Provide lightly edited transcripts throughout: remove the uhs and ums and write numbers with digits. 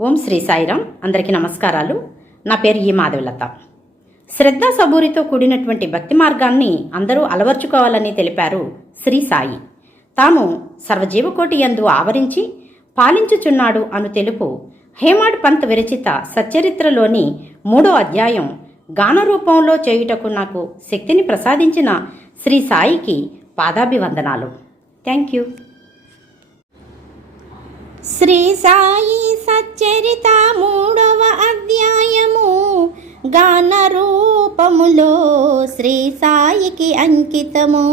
ఓం శ్రీ సాయిరాం. అందరికీ నమస్కారాలు. నా పేరు ఈ మాధవలత. శ్రద్ధ సబూరితో కూడినటువంటి భక్తి మార్గాన్ని అందరూ అలవర్చుకోవాలని తెలిపారు శ్రీ సాయి. తాను సర్వజీవకోటి యందు ఆవరించి పాలించుచున్నాడు అను తెలుపు హేమాడ్ పంత్ విరచిత సచ్చరిత్రలోని 3వ అధ్యాయం గాన రూపంలో చేయుటకు నాకు శక్తిని ప్రసాదించిన శ్రీ సాయికి పాదాభివందనాలు. Thank you. శ్రీ సాయి సచ్చరిత 3వ అధ్యాయము గాన రూపములో శ్రీ సాయికి అంకితము.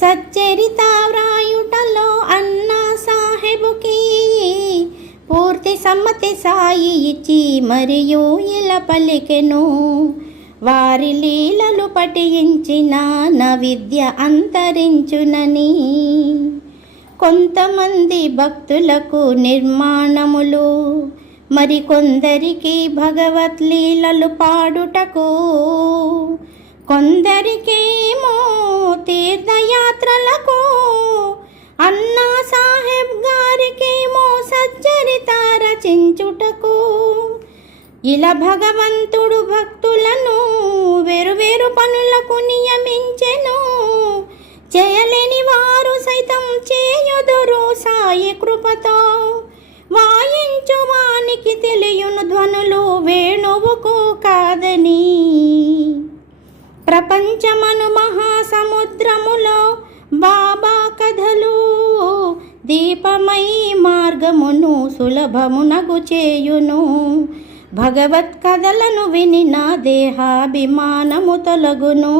సచ్చరిత వ్రాయుటలో అన్నా సాహెబుకి పూర్తి సమ్మతి సాయి ఇచ్చి మరియు ఇలా పలికెను. వారి లీలలు పఠించిన నా విద్య అంతరించునని. కొంతమంది భక్తులకు నిర్మాణములు, మరికొందరికి భగవత్ లీలలు పాడుటకు, కొందరికేమో తీర్థయాత్రలకు, అన్నా సాహెబ్ గారికేమో సచ్చరిత రచించుటకు. ఇలా భగవంతుడు భక్తులను వేరువేరు పనులకు నియమించెను. చేయలేని వారు సైతం చేయుదురు సాయి కృపతో. వాయించు వానికి తెలియను ధ్వనులు వేణువుకు కాదని. ప్రపంచమను మహాసముద్రములో బాబా కథలు దీపమై మార్గమును సులభమునగు చేయును. భగవత్ కథలను వినిన దేహాభిమానము తొలగును.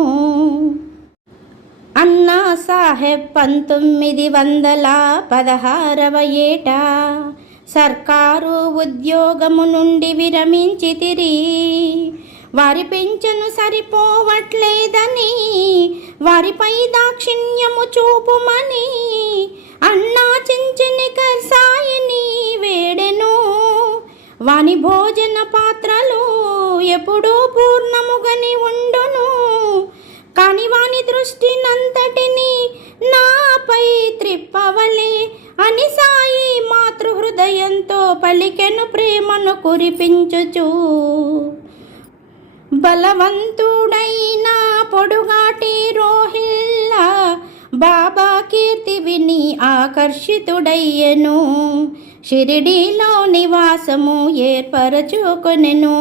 అన్నా సాహెబ్ 1916వ ఏట సర్కారు ఉద్యోగము నుండి విరమించితిరి. వారి పింఛను సరిపోవట్లేదని వారిపై దాక్షిణ్యము చూపుమని అన్నా చించినికర్ సాయిని వేడెను. వాని భోజన పాత్రలు ఎప్పుడూ పూర్ణముగని ఉండును. కాని వాని దృష్టినంతటిని నాపై త్రిప్పవలే అని సాయి మాతృహృదయంతో పలికెను ప్రేమను కురిపించుచు. బలవంతుడైన పొడుగాటి రోహిల్లా బాబా కీర్తి విని ఆకర్షితుడయ్యెను. షిరిడీలో నివాసము ఏర్పరచుకొనెను.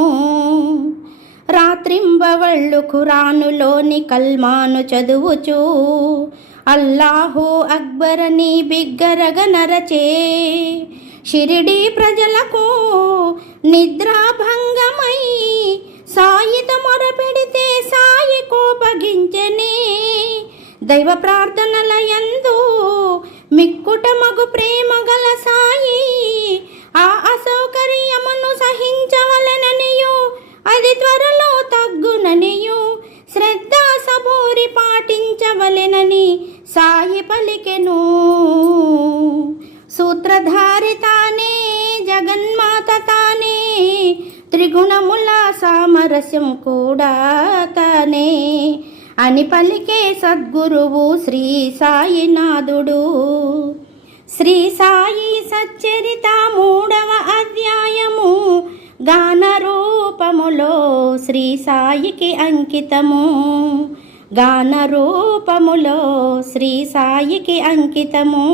రాత్రింబవళ్ళు ఖురానులోని కల్మాను చదువుచు అల్లాహు అక్బర్ అని బిగ్గరగ నరచే. షిరిడీ ప్రజలకు నిద్రాభంగమై సాయిత మొరపెడితే సాయి కోపగించెనే. దైవ ప్రార్థనల యందు మిక్కుట మగు ప్రేమ గల సాయి ఆ అసౌకర్యమును సహించవలెననియు అది త్వరలో తగ్గుననియు శ్రద్ధ సబూరి పాటించవలెనని సాయి పలికెను. సూత్రధారి తానే, జగన్మాత తానే, త్రిగుణముల సామరస్యం కూడా తానే అని పలికే సద్గురువు శ్రీ సాయినాథుడు. శ్రీ సాయి సచ్చరిత 3వ అధ్యాయము గాన రూపములో శ్రీ సాయికి అంకితము. గాన రూపములో శ్రీ సాయికి అంకితము.